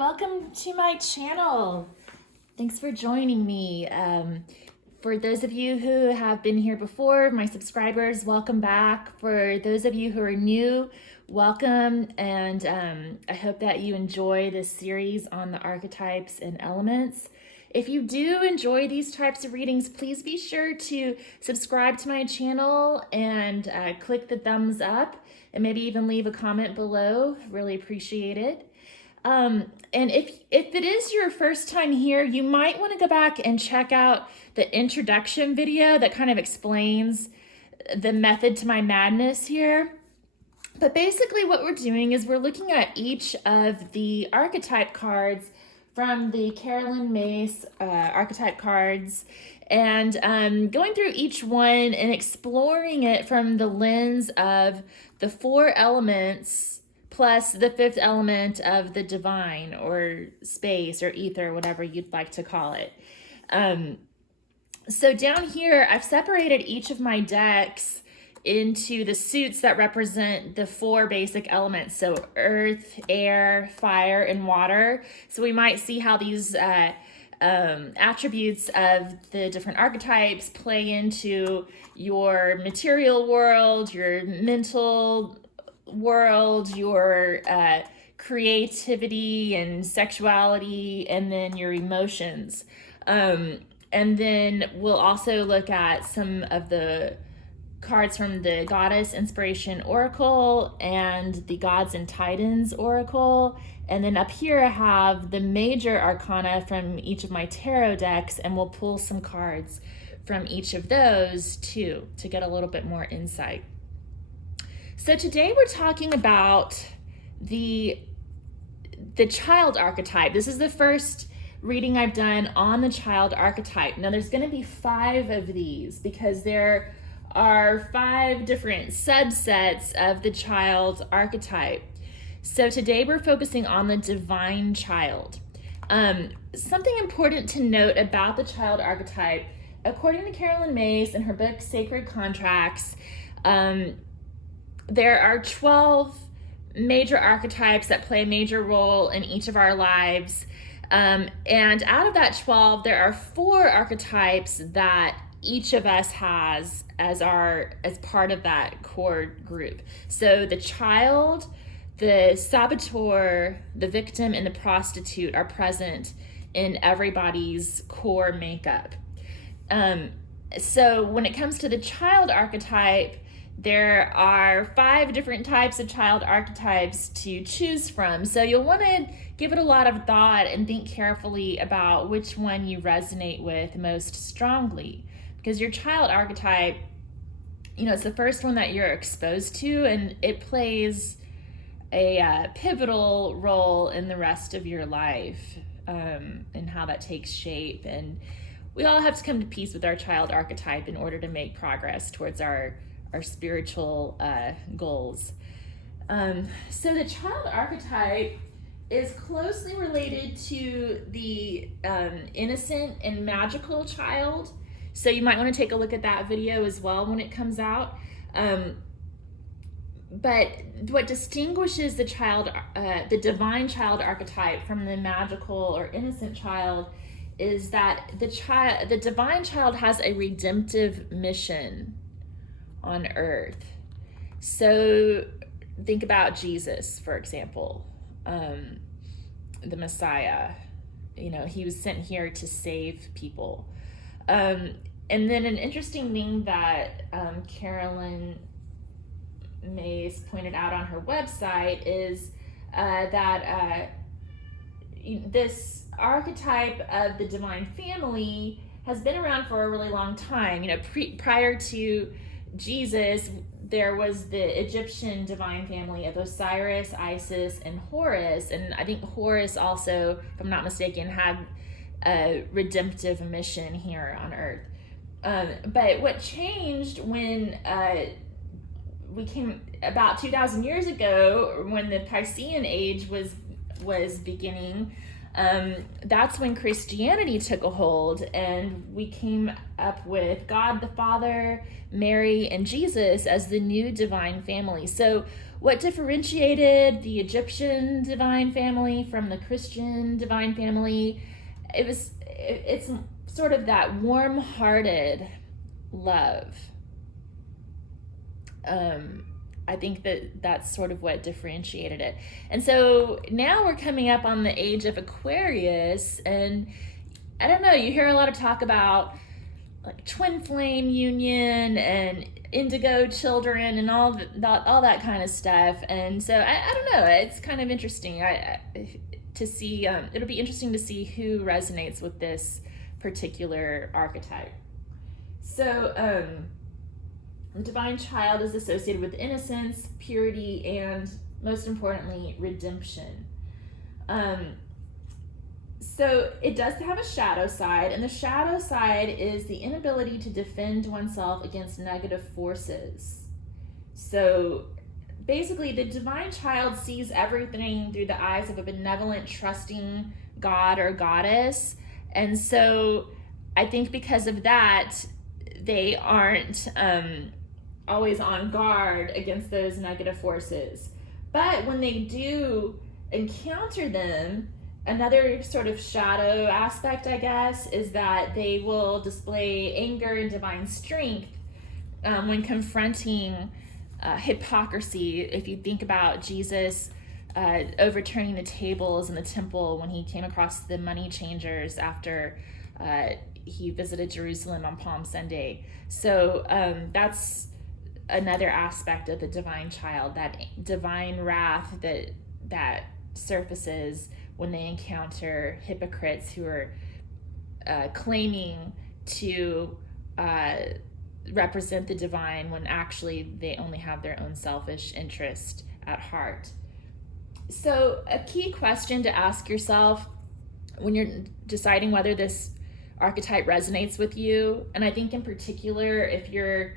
welcome to my channel. Thanks for joining me. For those of you who have been here before, my subscribers, welcome back. For those of you who are new, welcome. And I hope that you enjoy this series on the archetypes and elements. If you do enjoy these types of readings, please be sure to subscribe to my channel and click the thumbs up and maybe even leave a comment below. Really appreciate it. And if it is your first time here, you might want to go back and check out the introduction video that kind of explains the method to my madness here. But basically what we're doing is we're looking at each of the archetype cards from the Myss archetype cards and going through each one and exploring it from the lens of the 4 elements plus the 5th element of the divine or space or ether, whatever you'd like to call it. So down here, I've separated each of my decks into the suits that represent the 4 basic elements. So earth, air, fire, and water. So we might see how these attributes of the different archetypes play into your material world, your mental world, your creativity and sexuality, and then your emotions. And then we'll also look at some of the cards from the Goddess Inspiration Oracle and the Gods and Titans Oracle. And then up here I have the major arcana from each of my tarot decks, and we'll pull some cards from each of those too to get a little bit more insight. So today we're talking about the child archetype. This is the first reading I've done on the child archetype. Now there's going to be 5 of these because there are 5 different subsets of the child archetype. So today we're focusing on the divine child. Something important to note about the child archetype, according to Myss in her book Sacred Contracts, there are 12 major archetypes that play a major role in each of our lives. And out of that 12, there are 4 archetypes that each of us has as part of that core group. So the child, the saboteur, the victim, and the prostitute are present in everybody's core makeup. So when it comes to the child archetype, there are 5 different types of child archetypes to choose from. So you'll want to give it a lot of thought and think carefully about which one you resonate with most strongly. Because your child archetype, it's the first one that you're exposed to, and it plays a pivotal role in the rest of your life and how that takes shape. And we all have to come to peace with our child archetype in order to make progress towards our spiritual goals. So the child archetype is closely related to the innocent and magical child. So you might want to take a look at that video as well when it comes out. But what distinguishes the divine child archetype from the magical or innocent child is that the divine child has a redemptive mission on earth. So think about Jesus, for example, the Messiah. He was sent here to save people. And then an interesting thing that Myss pointed out on her website is that this archetype of the divine family has been around for a really long time. Prior to Jesus, there was the Egyptian divine family of Osiris, Isis, and Horus. And I think Horus also, if I'm not mistaken, had a redemptive mission here on earth. But what changed when we came about 2,000 years ago, when the Piscean age was beginning, that's when Christianity took a hold, and we came up with God the Father, Mary, and Jesus as the new divine family. So what differentiated the Egyptian divine family from the Christian divine family? It's sort of that warm-hearted love. I think that's sort of what differentiated it. And so now we're coming up on the age of Aquarius, and I don't know, you hear a lot of talk about like twin flame union and indigo children and all that kind of stuff. And so I don't know, it's kind of interesting to see. It'll be interesting to see who resonates with this particular archetype. So the divine child is associated with innocence, purity, and most importantly, redemption. So it does have a shadow side, and the shadow side is the inability to defend oneself against negative forces. So basically, the divine child sees everything through the eyes of a benevolent, trusting god or goddess. And so I think because of that, they aren't always on guard against those negative forces. But when they do encounter them, another sort of shadow aspect, I guess, is that they will display anger and divine strength when confronting hypocrisy. If you think about Jesus overturning the tables in the temple when he came across the money changers after he visited Jerusalem on Palm Sunday. So that's another aspect of the divine child, that divine wrath that surfaces when they encounter hypocrites who are claiming to represent the divine when actually they only have their own selfish interest at heart. So a key question to ask yourself when you're deciding whether this archetype resonates with you, and I think in particular if you're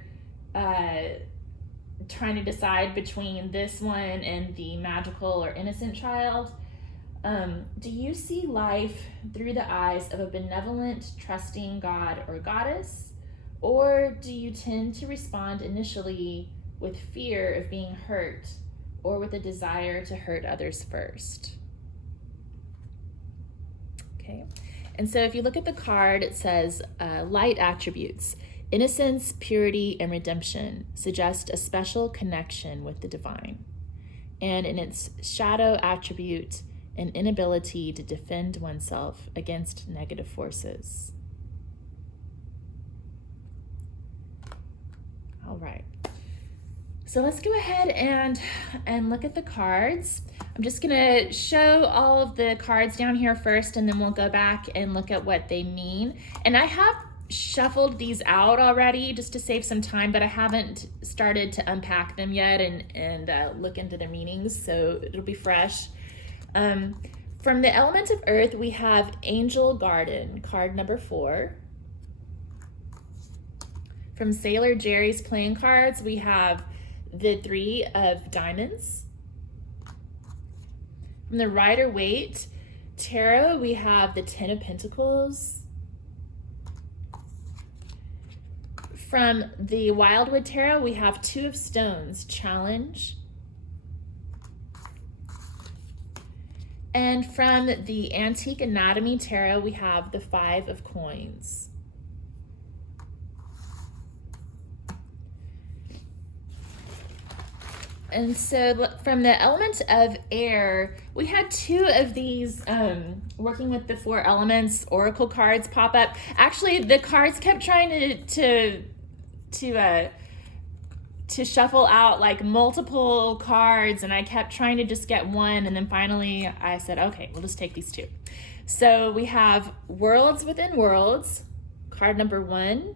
trying to decide between this one and the magical or innocent child, do you see life through the eyes of a benevolent, trusting god or goddess? Or do you tend to respond initially with fear of being hurt or with a desire to hurt others first? Okay, and so if you look at the card, it says light attributes. Innocence, purity, and redemption suggest a special connection with the divine. And in its shadow attribute, an inability to defend oneself against negative forces. All right. So let's go ahead and look at the cards. I'm just gonna show all of the cards down here first, and then we'll go back and look at what they mean. And I have shuffled these out already just to save some time, but I haven't started to unpack them yet and look into their meanings, so it'll be fresh. From the element of earth, we have Angel Garden, card number 4. From Sailor Jerry's playing cards, we have the 3 of Diamonds. From the Rider Waite Tarot, we have the 10 of Pentacles. From the Wildwood Tarot, we have 2 of Stones, Challenge. And from the Antique Anatomy Tarot, we have the 5 of Coins. And so from the element of air, we had 2 of these working with the 4 elements oracle cards pop up. Actually, the cards kept trying to shuffle out like multiple cards, and I kept trying to just get one, and then finally I said, okay, we'll just take these 2. So we have Worlds Within Worlds, card number 1,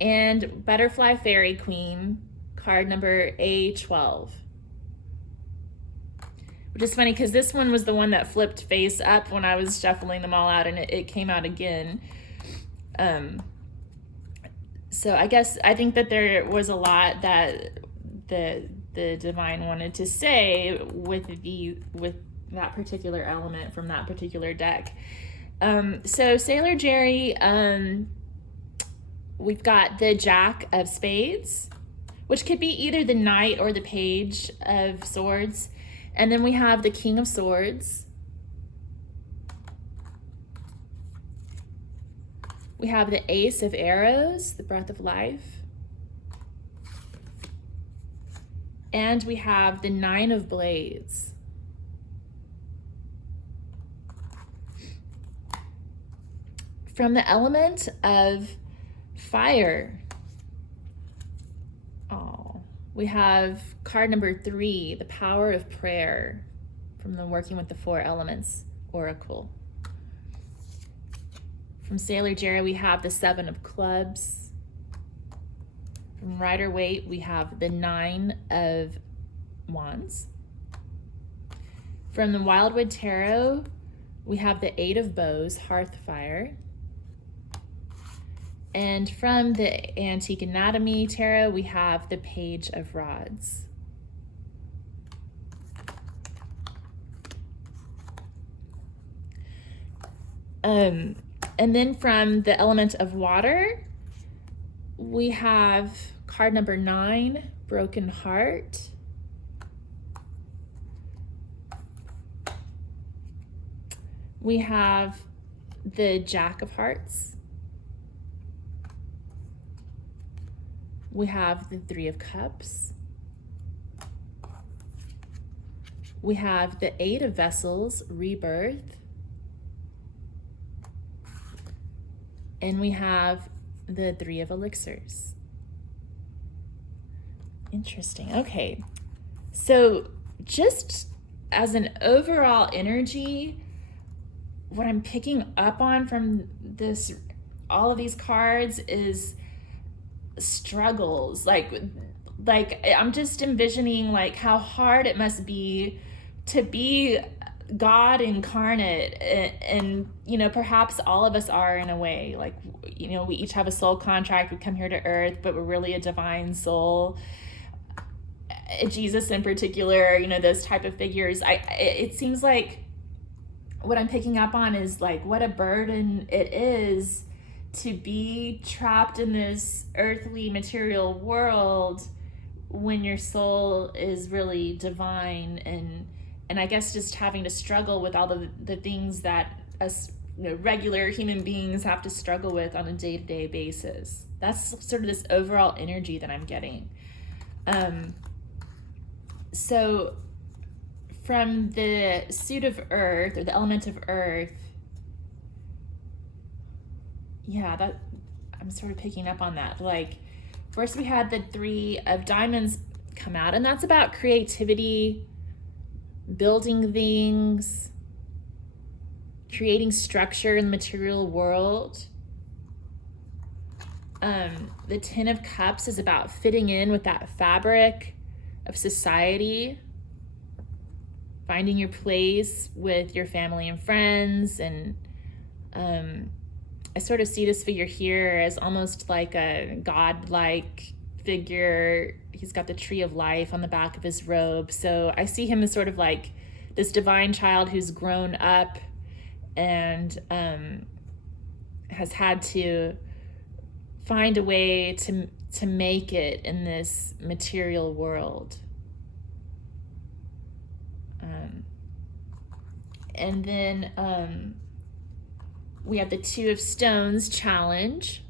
and Butterfly Fairy Queen, card number A12. Which is funny because this one was the one that flipped face up when I was shuffling them all out, and it came out again. So I think that there was a lot that the divine wanted to say with that particular element from that particular deck. So Sailor Jerry, we've got the Jack of Spades, which could be either the Knight or the Page of Swords. And then we have the King of Swords. We have the Ace of Arrows, the Breath of Life. And we have the Nine of Blades. From the element of fire, we have card number 3, the Power of Prayer, from the Working with the Four Elements Oracle. From Sailor Jerry, we have the 7 of Clubs. From Rider Waite, we have the 9 of Wands. From the Wildwood Tarot, we have the 8 of Bows, Hearthfire. And from the Antique Anatomy Tarot, we have the Page of Rods. And then from the element of water, we have card number 9, Broken Heart. We have the Jack of Hearts. We have the 3 of Cups. We have the 8 of Vessels, Rebirth. And we have the 3 of Elixirs. Interesting. Okay. So just as an overall energy, what I'm picking up on from this, all of these cards, is struggles. Like I'm just envisioning like how hard it must be to be God incarnate, and you know, perhaps all of us are in a way. Like, you know, we each have a soul contract. We come here to earth, but we're really a divine soul. Jesus in particular, you know, those type of figures. It seems like what I'm picking up on is like what a burden it is to be trapped in this earthly material world when your soul is really divine, and I guess just having to struggle with all the things that us, you know, regular human beings have to struggle with on a day-to-day basis. That's sort of this overall energy that I'm getting. So from the suit of earth, or the element of earth, yeah, that I'm sort of picking up on that. Like, first we had the 3 of Diamonds come out, and that's about creativity, building things, creating structure in the material world. The 10 of Cups is about fitting in with that fabric of society, finding your place with your family and friends. And I sort of see this figure here as almost like a godlike figure. He's got the tree of life on the back of his robe. So I see him as sort of like this divine child who's grown up and has had to find a way to make it in this material world. And then we have the 2 of Stones challenge.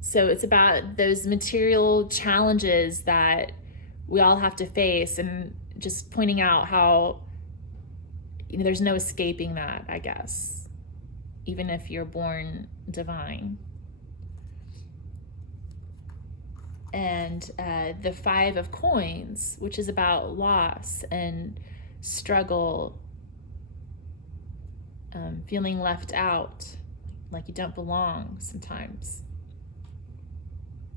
So it's about those material challenges that we all have to face, and just pointing out how, you know, there's no escaping that, I guess, even if you're born divine. And the 5 of Coins, which is about loss and struggle, feeling left out, like you don't belong sometimes,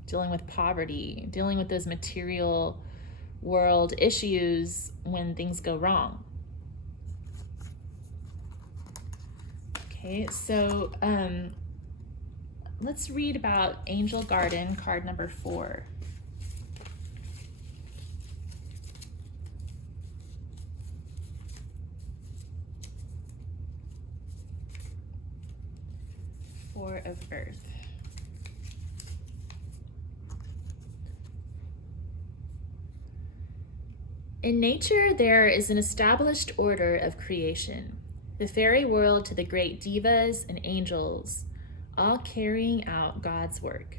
dealing with poverty, dealing with those material world issues when things go wrong. Okay, so let's read about Angel Garden, card number 4. Four of Earth. In nature, there is an established order of creation, the fairy world to the great divas and angels, all carrying out God's work.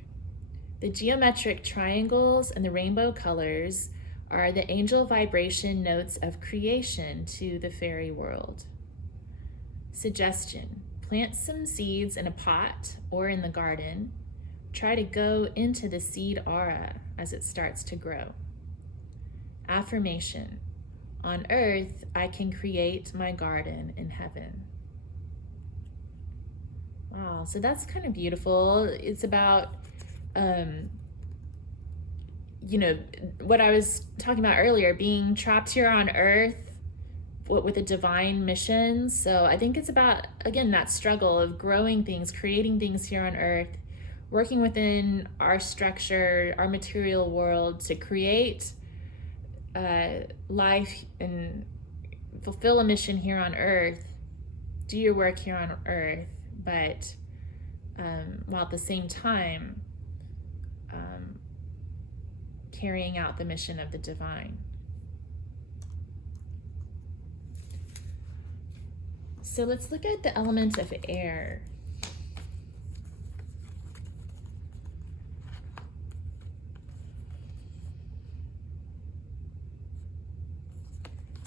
The geometric triangles and the rainbow colors are the angel vibration notes of creation to the fairy world. Suggestion: plant some seeds in a pot or in the garden. Try to go into the seed aura as it starts to grow. Affirmation: on earth, I can create my garden in heaven. Wow, so that's kind of beautiful. It's about, what I was talking about earlier, being trapped here on earth with a divine mission. So I think it's about, again, that struggle of growing things, creating things here on earth, working within our structure, our material world to create life and fulfill a mission here on earth, do your work here on earth, but while at the same time carrying out the mission of the divine. So let's look at the element of air.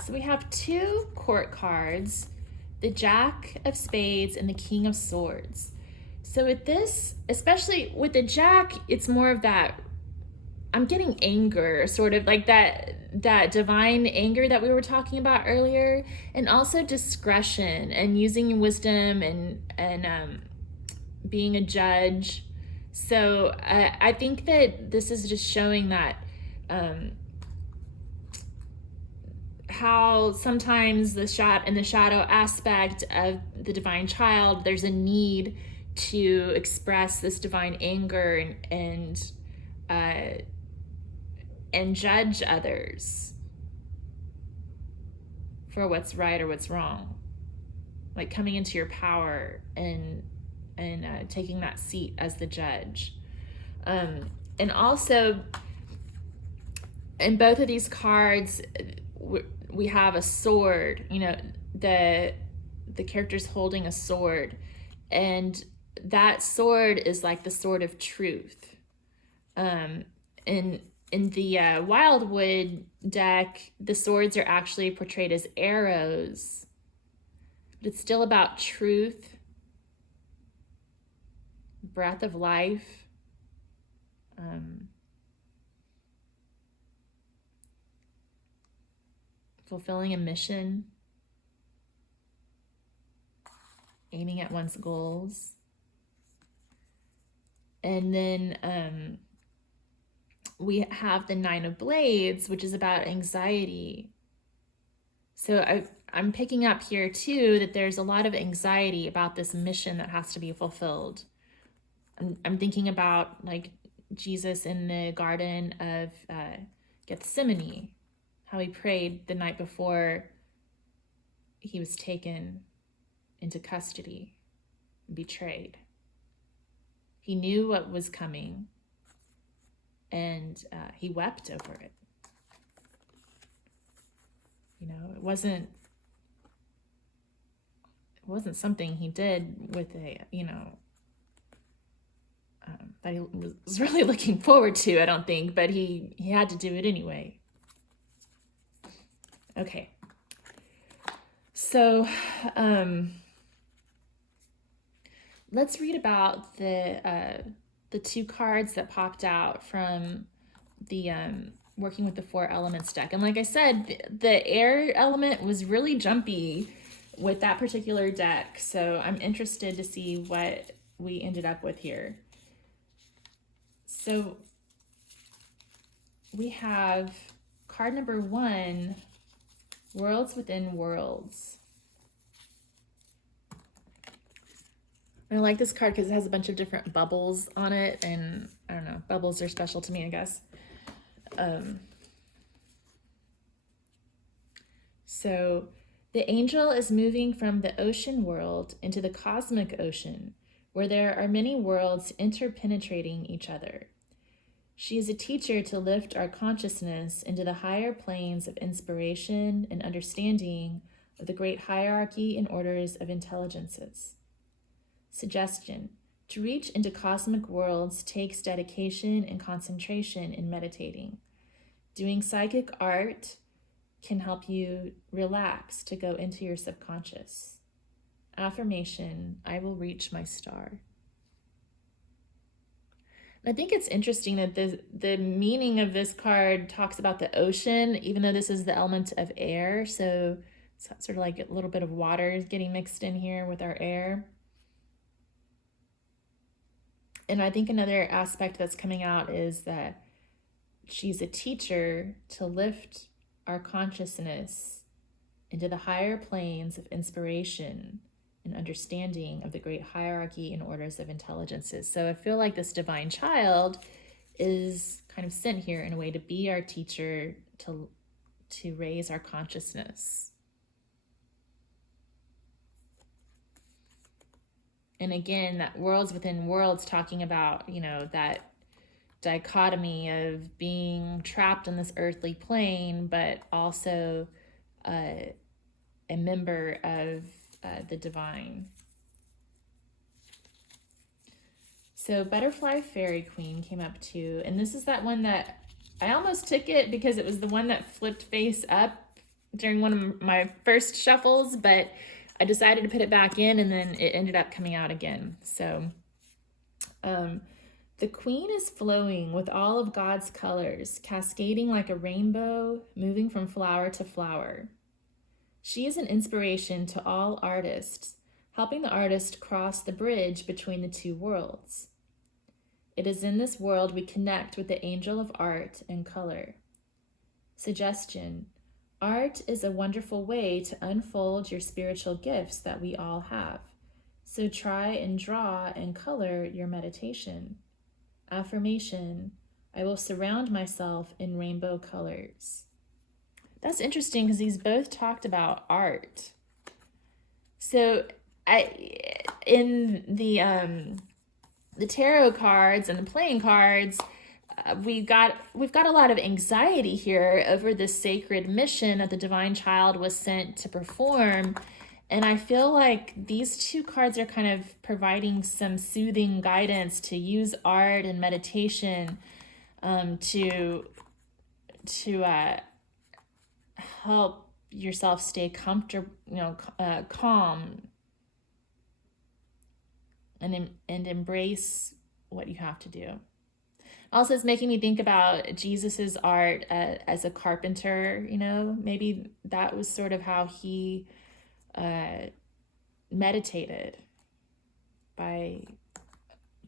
So we have two court cards, the Jack of Spades and the King of Swords. So with this, especially with the Jack, it's more of that, I'm getting anger, sort of like that divine anger that we were talking about earlier, and also discretion and using wisdom and being a judge. So I think that this is just showing that how sometimes the shadow aspect of the divine child, there's a need to express this divine anger and judge others for what's right or what's wrong, like coming into your power and taking that seat as the judge. And also in both of these cards, we have a sword, the character's holding a sword, and that sword is like the sword of truth. In the Wildwood deck, the swords are actually portrayed as arrows, but it's still about truth, breath of life, fulfilling a mission, aiming at one's goals. And then we have the Nine of Blades, which is about anxiety. So I'm picking up here too that there's a lot of anxiety about this mission that has to be fulfilled. I'm thinking about like Jesus in the Garden of Gethsemane, how he prayed the night before he was taken into custody, betrayed. He knew what was coming, and he wept over it. It wasn't something he did with a, that he was really looking forward to, I don't think, but he had to do it anyway. Okay. So, let's read about the two cards that popped out from the working with the 4 elements deck. And like I said, the air element was really jumpy with that particular deck. So I'm interested to see what we ended up with here. So we have card number 1, Worlds Within Worlds. I like this card because it has a bunch of different bubbles on it, and I don't know, bubbles are special to me, I guess. So the angel is moving from the ocean world into the cosmic ocean, where there are many worlds interpenetrating each other. She is a teacher to lift our consciousness into the higher planes of inspiration and understanding of the great hierarchy and orders of intelligences. Suggestion: to reach into cosmic worlds takes dedication and concentration in meditating. Doing psychic art can help you relax to go into your subconscious. Affirmation: I will reach my star. I think it's interesting that the meaning of this card talks about the ocean, even though this is the element of air. So it's sort of like a little bit of water is getting mixed in here with our air. And I think another aspect that's coming out is that she's a teacher to lift our consciousness into the higher planes of inspiration and understanding of the great hierarchy and orders of intelligences. So I feel like this divine child is kind of sent here in a way to be our teacher, to raise our consciousness. And again, that worlds within worlds, talking about, that dichotomy of being trapped on this earthly plane, but also a member of the divine. So Butterfly Fairy Queen came up too, and this is that one that I almost took it because it was the one that flipped face up during one of my first shuffles, but I decided to put it back in, and then it ended up coming out again. So the queen is flowing with all of God's colors, cascading like a rainbow, moving from flower to flower. She is an inspiration to all artists, helping the artist cross the bridge between the two worlds. It is in this world we connect with the angel of art and color. Suggestion: art is a wonderful way to unfold your spiritual gifts that we all have. So try and draw and color your meditation. Affirmation: I will surround myself in rainbow colors. That's interesting because these both talked about art. So in the tarot cards and the playing cards, we've got a lot of anxiety here over this sacred mission that the divine child was sent to perform. And I feel like these two cards are kind of providing some soothing guidance to use art and meditation to help yourself stay comfortable, calm, and embrace what you have to do. Also, it's making me think about Jesus's art as a carpenter. Maybe that was sort of how he meditated, by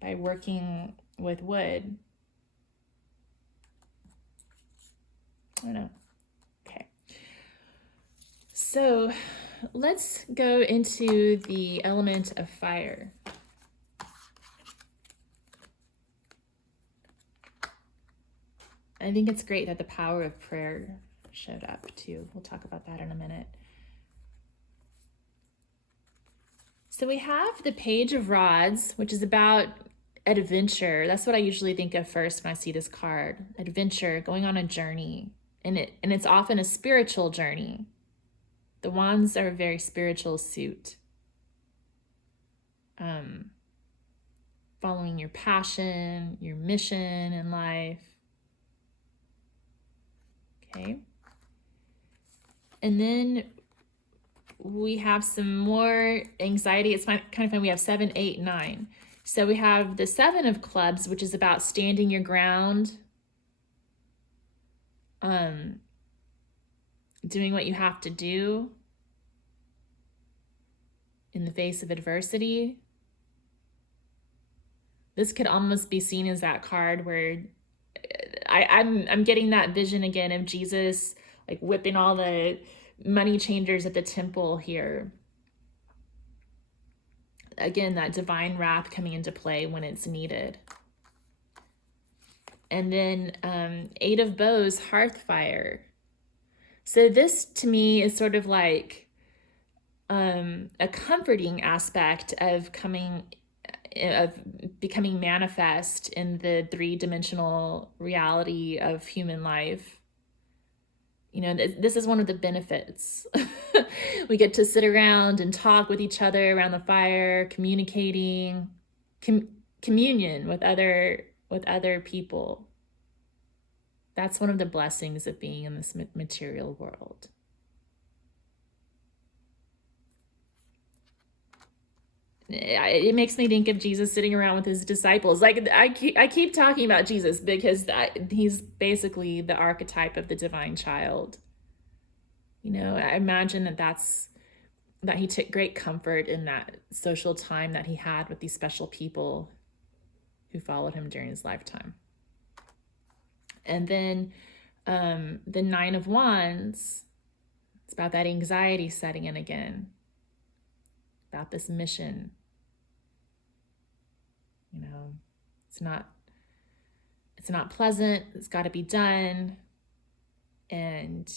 working with wood. I don't know. Okay. So let's go into the element of fire. I think it's great that the power of prayer showed up too. We'll talk about that in a minute. So we have the Page of Rods, which is about adventure. That's what I usually think of first when I see this card. Adventure, going on a journey. And it's often a spiritual journey. The wands are a very spiritual suit. Following your passion, your mission in life. Okay. And then we have some more anxiety. It's kind of fun. We have 7, 8, 9. So we have the 7 of clubs, which is about standing your ground, doing what you have to do in the face of adversity. This could almost be seen as that card where I'm getting that vision again of Jesus like whipping all the money changers at the temple here. Again, that divine wrath coming into play when it's needed. And then 8 of Bows, hearth fire. So this to me is sort of like a comforting aspect of coming of becoming manifest in the three-dimensional reality of human life. You know, this is one of the benefits. We get to sit around and talk with each other around the fire, communicating, communion with other people. That's one of the blessings of being in this material world. It makes me think of Jesus sitting around with his disciples. Like, I keep talking about Jesus because he's basically the archetype of the divine child. You know, I imagine that he took great comfort in that social time that he had with these special people who followed him during his lifetime. And then the Nine of Wands, it's about that anxiety setting in again, about this mission. You know, it's not pleasant. It's got to be done. And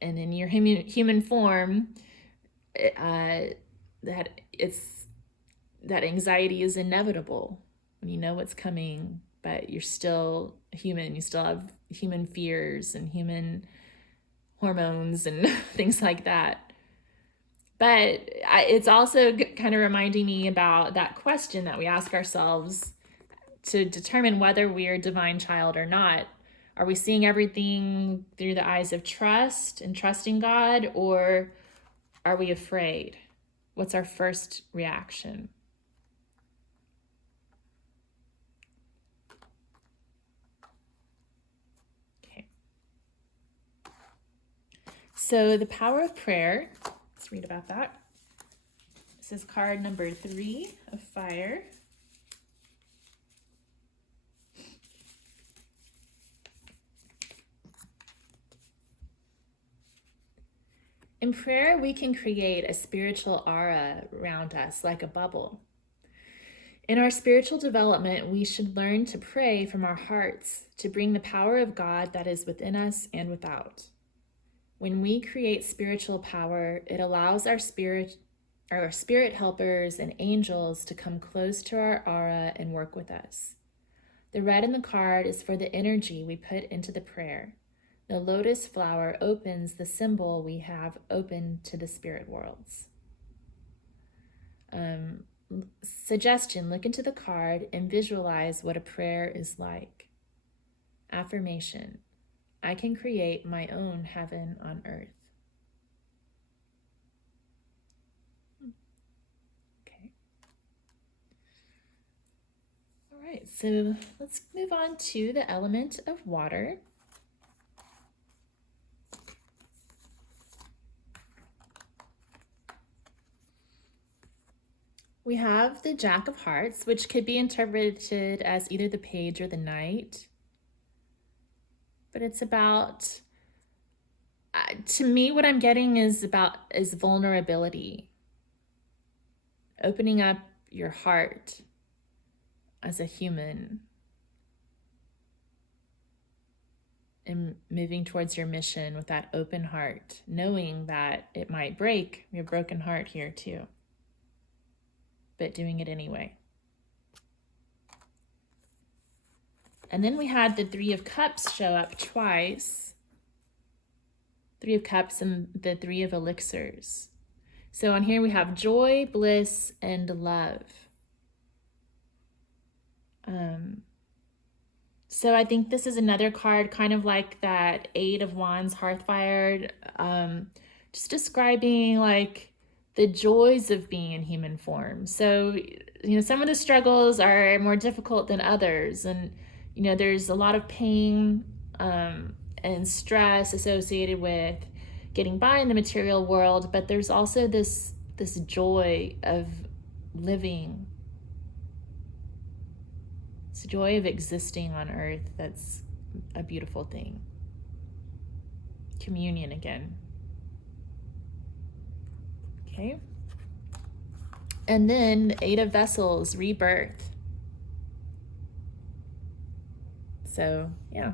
in your human form, that anxiety is inevitable when you know what's coming, but you're still human. You still have human fears and human hormones and things like that. But it's also kind of reminding me about that question that we ask ourselves to determine whether we're a divine child or not. Are we seeing everything through the eyes of trust and trusting God, or are we afraid? What's our first reaction? Okay. So the power of prayer. Let's read about that. This is card number 3 of fire. In prayer, we can create a spiritual aura around us like a bubble. In our spiritual development, we should learn to pray from our hearts to bring the power of God that is within us and without. When we create spiritual power, it allows our spirit helpers and angels to come close to our aura and work with us. The red in the card is for the energy we put into the prayer. The lotus flower opens the symbol we have open to the spirit worlds. Suggestion, look into the card and visualize what a prayer is like. Affirmation, I can create my own heaven on earth. Okay. All right, so let's move on to the element of water. We have the Jack of Hearts, which could be interpreted as either the page or the knight. But it's about, to me, what I'm getting is vulnerability. Opening up your heart as a human and moving towards your mission with that open heart, knowing that it might break your broken heart here too, but doing it anyway. And then we had the Three of Cups show up twice. 3 of Cups and the 3 of Elixirs. So on here we have joy, bliss, and love. So I think this is another card kind of like that 8 of Wands, Hearthfire, just describing like the joys of being in human form. So, you know, some of the struggles are more difficult than others. And, you know, there's a lot of pain and stress associated with getting by in the material world, but there's also this joy of living. It's the joy of existing on earth. That's a beautiful thing. Communion again. Okay. And then the 8 of Vessels, rebirth. So, yeah,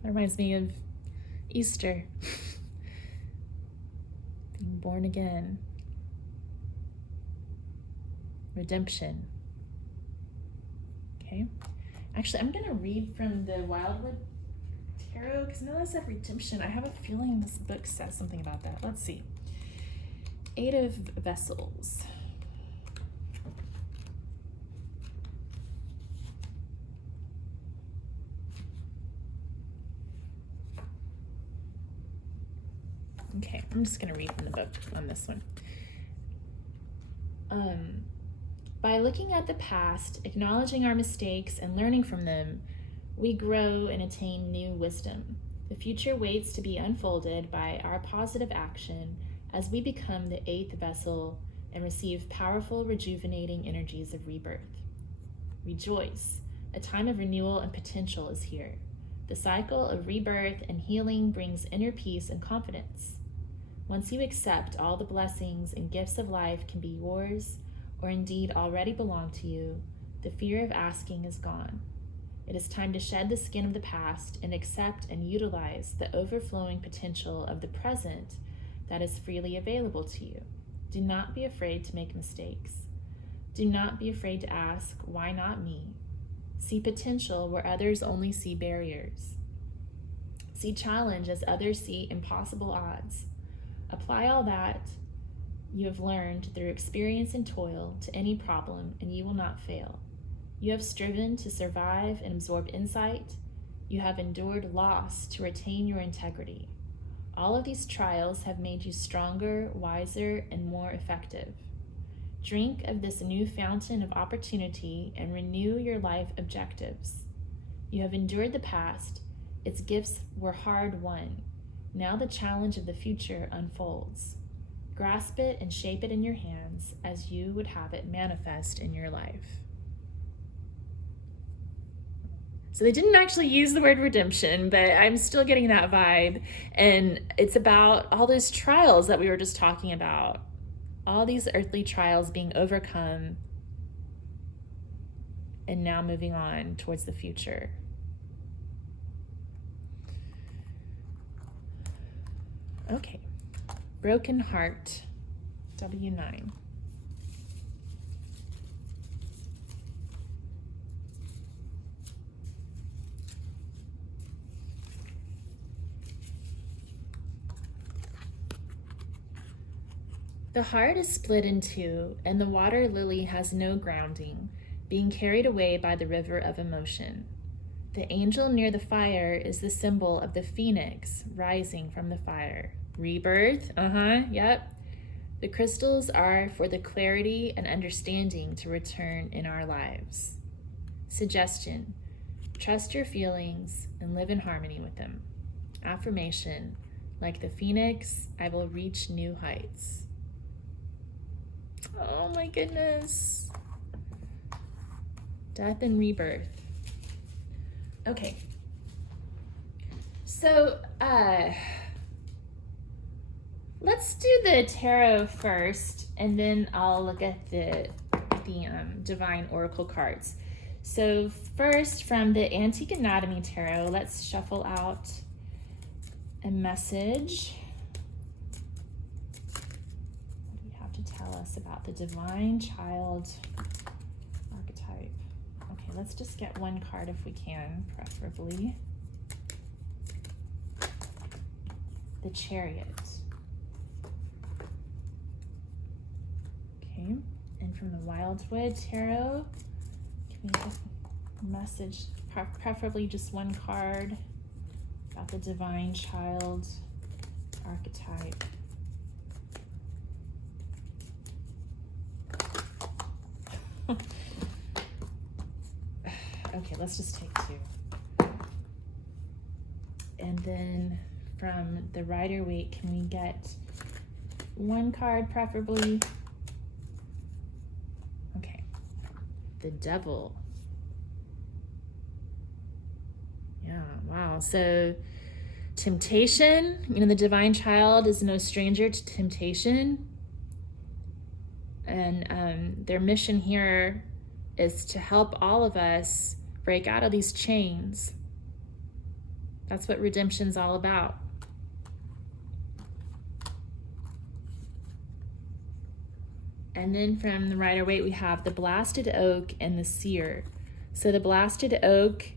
that reminds me of Easter. Being born again. Redemption. Okay. Actually, I'm going to read from the Wildwood Tarot because now that I said redemption, I have a feeling this book says something about that. Let's see. 8 of Vessels. Okay, I'm just going to read from the book on this one. By looking at the past, acknowledging our mistakes, and learning from them, we grow and attain new wisdom. The future waits to be unfolded by our positive action as we become the 8th vessel and receive powerful, rejuvenating energies of rebirth. Rejoice. A time of renewal and potential is here. The cycle of rebirth and healing brings inner peace and confidence. Once you accept all the blessings and gifts of life can be yours, or indeed already belong to you, the fear of asking is gone. It is time to shed the skin of the past and accept and utilize the overflowing potential of the present that is freely available to you. Do not be afraid to make mistakes. Do not be afraid to ask, why not me? See potential where others only see barriers. See challenge as others see impossible odds. Apply all that you have learned through experience and toil to any problem, and you will not fail. You have striven to survive and absorb insight. You have endured loss to retain your integrity. All of these trials have made you stronger, wiser, and more effective. Drink of this new fountain of opportunity and renew your life objectives. You have endured the past. Its gifts were hard won. Now the challenge of the future unfolds. Grasp it and shape it in your hands as you would have it manifest in your life. So they didn't actually use the word redemption, but I'm still getting that vibe. And it's about all those trials that we were just talking about. All these earthly trials being overcome and now moving on towards the future. Okay. Broken Heart, W9. The heart is split in two, and the water lily has no grounding, being carried away by the river of emotion. The angel near the fire is the symbol of the phoenix rising from the fire. Rebirth, yep. The crystals are for the clarity and understanding to return in our lives. Suggestion: trust your feelings and live in harmony with them. Affirmation: like the phoenix, I will reach new heights. Oh my goodness. Death and rebirth. Okay. So, let's do the tarot first, and then I'll look at the divine oracle cards. So first, from the Antique Anatomy Tarot, let's shuffle out a message. What do you have to tell us about the divine child archetype? Okay, let's just get one card if we can, preferably. The Chariot. Okay, and from the Wildwood Tarot, give me a message, preferably just one card about the divine child archetype. Okay, let's just take two. And then from the Rider-Waite, can we get one card preferably? Okay, the Devil. Yeah, wow. So temptation, the divine child is no stranger to temptation. And their mission here is to help all of us break out of these chains. That's what redemption's all about. And then from the Rider-Waite, we have the Blasted Oak and the Seer. So the blasted oak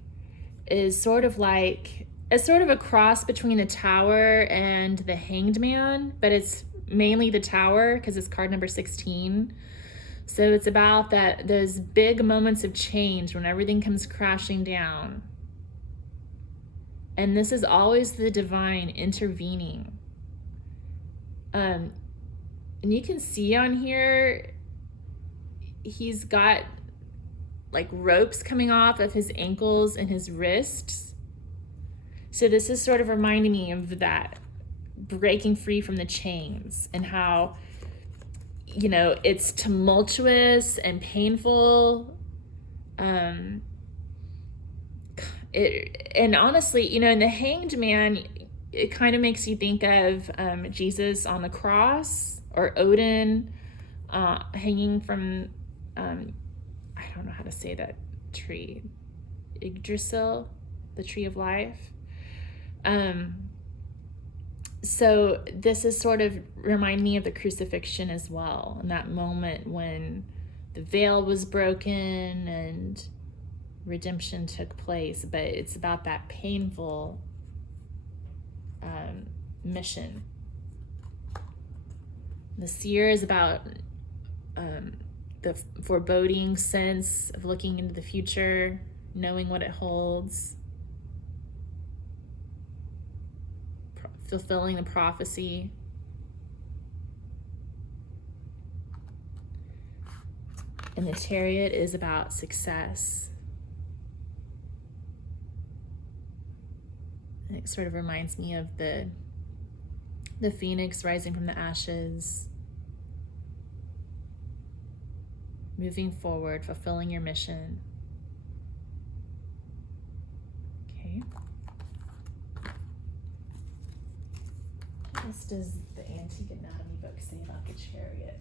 is sort of like a cross between the Tower and the Hanged Man, but it's mainly the Tower because it's card number 16. So it's about those big moments of change when everything comes crashing down. And this is always the divine intervening. And you can see on here, he's got like ropes coming off of his ankles and his wrists. So this is sort of reminding me of that breaking free from the chains, and how, you know, it's tumultuous and painful. And honestly, you know, in the Hanged Man, it kind of makes you think of Jesus on the cross, or Odin hanging from, I don't know how to say that tree, Yggdrasil, the tree of life. So this is sort of remind me of the crucifixion as well, and that moment when the veil was broken and redemption took place. But it's about that painful mission. The seer is about the foreboding sense of looking into the future, knowing what it holds, fulfilling the prophecy. And the Chariot is about success. And it sort of reminds me of the phoenix rising from the ashes, moving forward, fulfilling your mission. Okay. What else does the Antique Anatomy book say about the Chariot?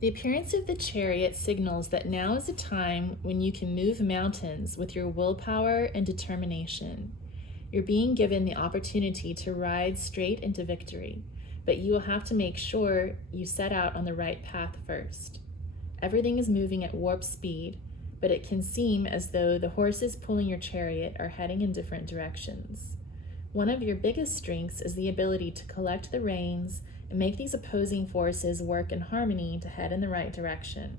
The appearance of the Chariot signals that now is a time when you can move mountains with your willpower and determination. You're being given the opportunity to ride straight into victory, but you will have to make sure you set out on the right path first. Everything is moving at warp speed, but it can seem as though the horses pulling your chariot are heading in different directions. One of your biggest strengths is the ability to collect the reins and make these opposing forces work in harmony to head in the right direction.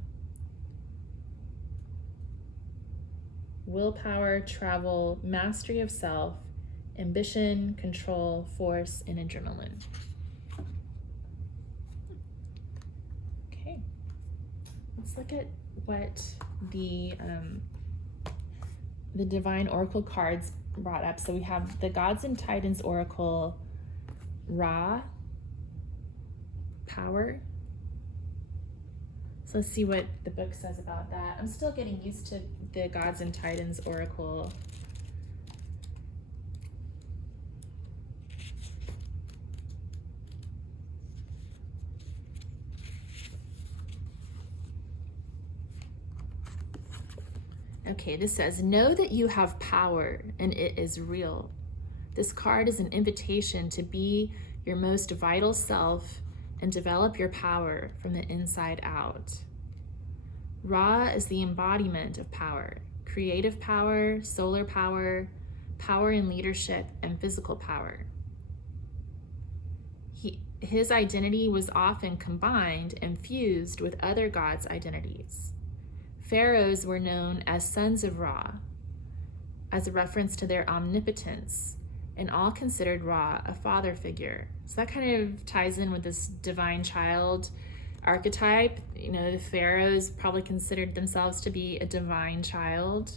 Willpower, travel, mastery of self, ambition, control, force, and adrenaline. Okay, let's look at what the Divine Oracle cards brought up. So we have the Gods and Titans Oracle, Ra, power. So let's see what the book says about that. I'm still getting used to the Gods and Titans Oracle. Okay, this says, know that you have power and it is real. This card is an invitation to be your most vital self and develop your power from the inside out. Ra is the embodiment of power, creative power, solar power, power in leadership, and physical power. His identity was often combined and fused with other gods' identities. Pharaohs were known as sons of Ra, as a reference to their omnipotence, and all considered Ra a father figure. So that kind of ties in with this divine child archetype. You know, the pharaohs probably considered themselves to be a divine child.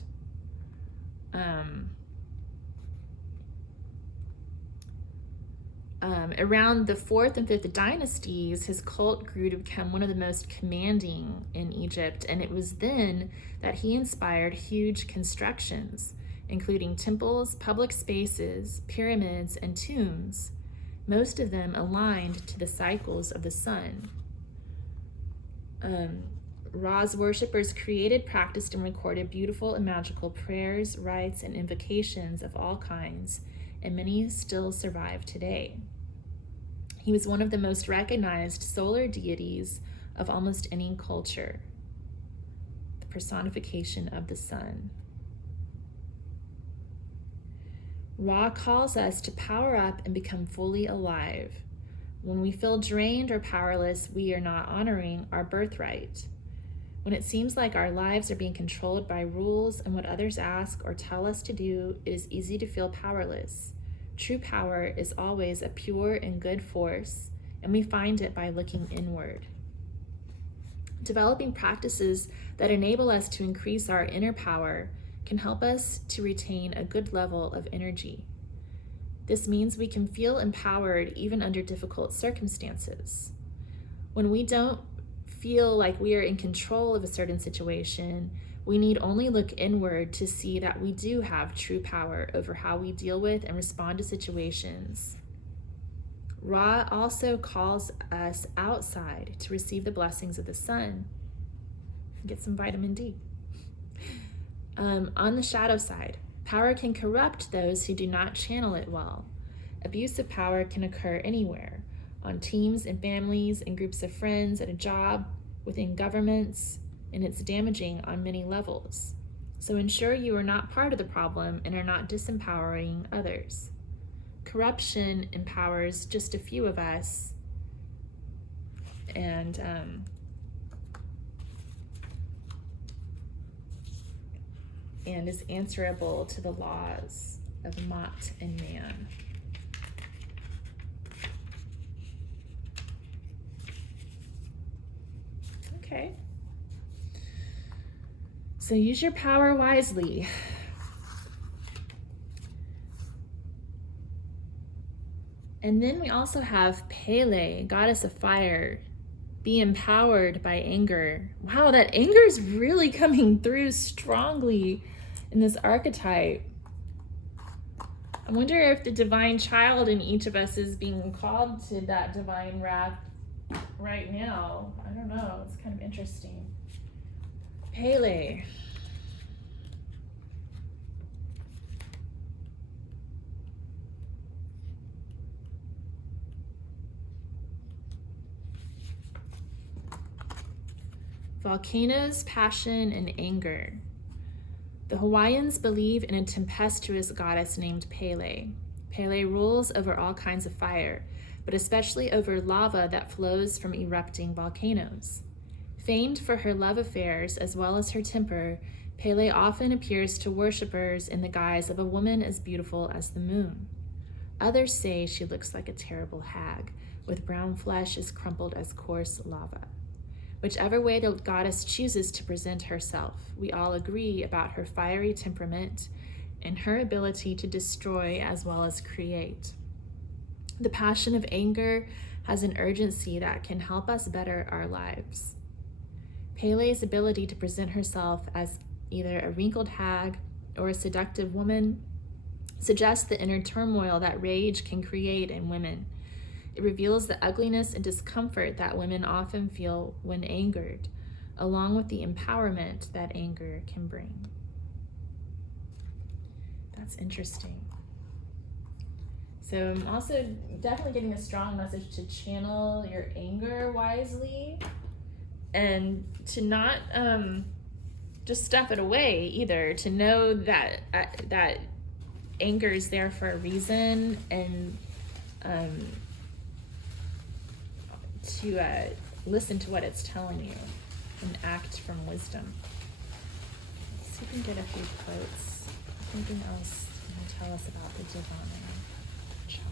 Around the 4th and 5th dynasties, his cult grew to become one of the most commanding in Egypt, and it was then that he inspired huge constructions, including temples, public spaces, pyramids, and tombs, most of them aligned to the cycles of the sun. Ra's worshippers created, practiced, and recorded beautiful and magical prayers, rites, and invocations of all kinds, and many still survive today. He was one of the most recognized solar deities of almost any culture, the personification of the sun. Ra calls us to power up and become fully alive. When we feel drained or powerless, we are not honoring our birthright. When it seems like our lives are being controlled by rules and what others ask or tell us to do, it is easy to feel powerless. True power is always a pure and good force, and we find it by looking inward. Developing practices that enable us to increase our inner power can help us to retain a good level of energy. This means we can feel empowered even under difficult circumstances. When we don't feel like we are in control of a certain situation, we need only look inward to see that we do have true power over how we deal with and respond to situations. Ra also calls us outside to receive the blessings of the sun. Get some vitamin D. On the shadow side, power can corrupt those who do not channel it well. Abuse of power can occur anywhere, on teams and families, in groups of friends, at a job, within governments, and it's damaging on many levels. So ensure you are not part of the problem and are not disempowering others. Corruption empowers just a few of us, and is answerable to the laws of Mot and Man. Okay. So use your power wisely. And then we also have Pele, goddess of fire. Be empowered by anger. Wow, that anger is really coming through strongly in this archetype. I wonder if the divine child in each of us is being called to that divine wrath right now. I don't know, it's kind of interesting. Pele. Volcanoes, passion, and anger. The Hawaiians believe in a tempestuous goddess named Pele. Pele rules over all kinds of fire, but especially over lava that flows from erupting volcanoes. Famed for her love affairs as well as her temper, Pele often appears to worshippers in the guise of a woman as beautiful as the moon. Others say she looks like a terrible hag, with brown flesh as crumpled as coarse lava. Whichever way the goddess chooses to present herself, we all agree about her fiery temperament and her ability to destroy as well as create. The passion of anger has an urgency that can help us better our lives. Pele's ability to present herself as either a wrinkled hag or a seductive woman suggests the inner turmoil that rage can create in women. It reveals the ugliness and discomfort that women often feel when angered, along with the empowerment that anger can bring. That's interesting. So I'm also definitely getting a strong message to channel your anger wisely and to not just stuff it away either, to know that that anger is there for a reason, and to listen to what it's telling you and act from wisdom. Let's see if we can get a few quotes. Anything else you can tell us about the divine child?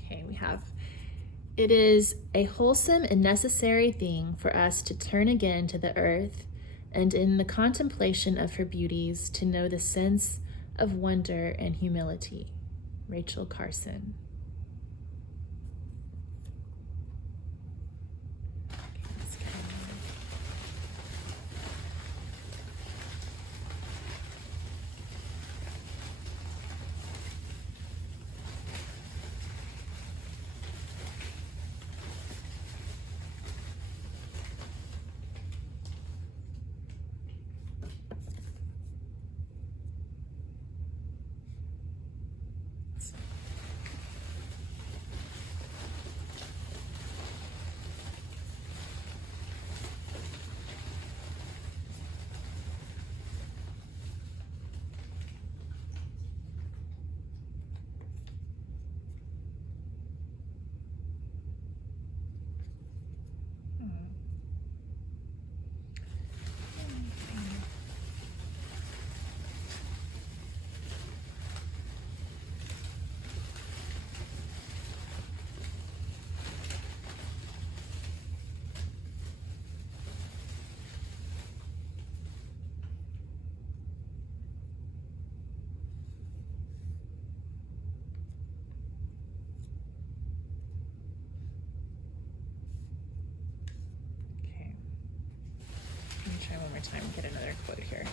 Okay, we have, it is a wholesome and necessary thing for us to turn again to the earth, and in the contemplation of her beauties to know the sense of wonder and humility. Rachel Carson. try one more time and get another quote here.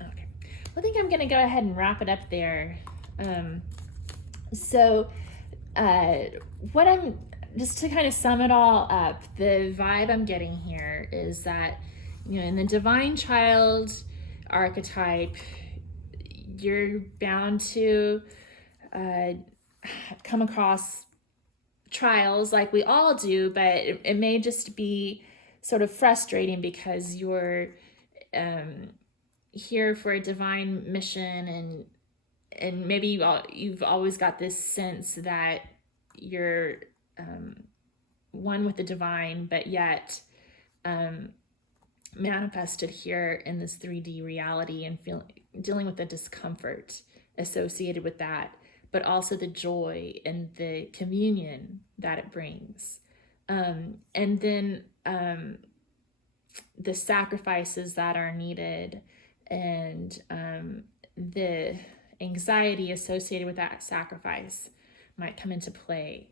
Okay, I think I'm going to go ahead and wrap it up there. What I'm, just to kind of sum it all up, the vibe I'm getting here is that, you know, in the divine child archetype, you're bound to come across trials like we all do, but it may just be sort of frustrating because you're here for a divine mission, and maybe you've always got this sense that you're one with the divine, but yet manifested here in this 3D reality and dealing with the discomfort associated with that, but also the joy and the communion that it brings. And then the sacrifices that are needed, and the anxiety associated with that sacrifice might come into play.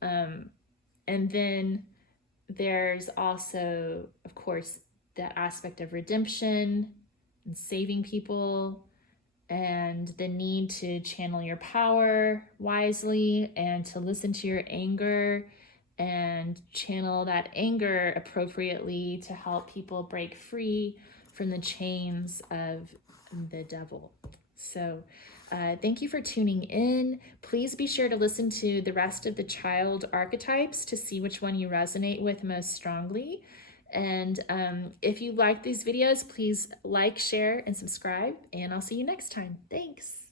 And then there's also, of course, that aspect of redemption and saving people, and the need to channel your power wisely and to listen to your anger and channel that anger appropriately to help people break free from the chains of the devil. So thank you for tuning in. Please be sure to listen to the rest of the child archetypes to see which one you resonate with most strongly. And if you like these videos, please like, share, and subscribe, and I'll see you next time. Thanks.